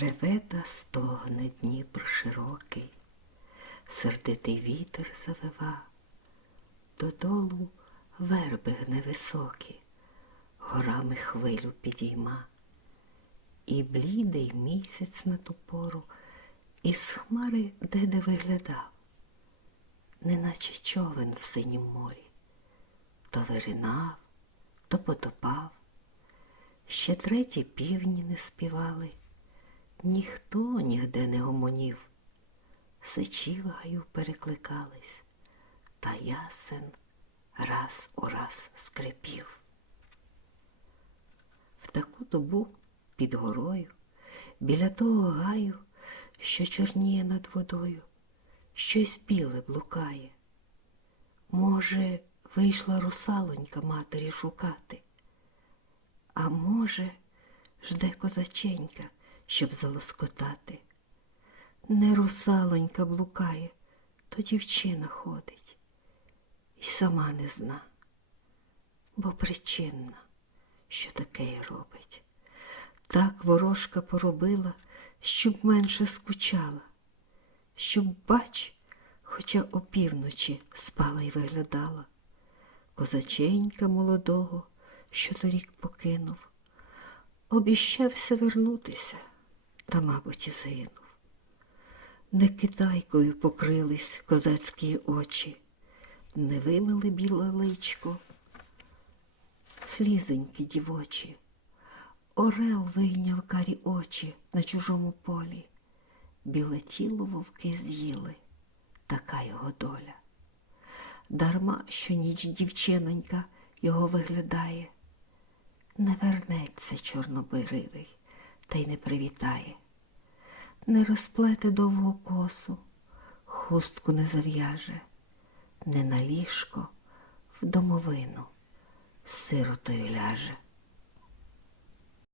Реве та стогне Дніпр широкий, сердитий вітер завива, додолу верби гне високі, горами хвилю підійма, і блідий місяць на ту пору із хмари де-де виглядав, неначе човен в синім морі, то виринав, то потопав, ще треті півні не співали. Ніхто нігде не гомонів, сичі в гаю перекликались, та ясен раз у раз скрипів. В таку добу під горою, біля того гаю, що чорніє над водою, щось біле блукає. Може, вийшла русалонька матері шукати, а може, жде козаченька щоб залоскотати. Не русалонька блукає, то дівчина ходить і сама не зна, бо причинна, що таке й робить. Так ворожка поробила, щоб менше скучала, щоб, бач, хоча опівночі спала й виглядала. Козаченька молодого, що торік покинув, обіщався вернутися та, мабуть, і. Не китайкою покрились козацькі очі, не вимили біле личко, слізонькі дівочі, орел вийняв карі очі на чужому полі, біле тіло вовки з'їли, така його доля. Дарма що ніч дівчинонька його виглядає, не вернеться чорнобиривий та й не привітає, не розплете довго косу, хустку не зав'яже, не на ліжко в домовину сиротою ляже.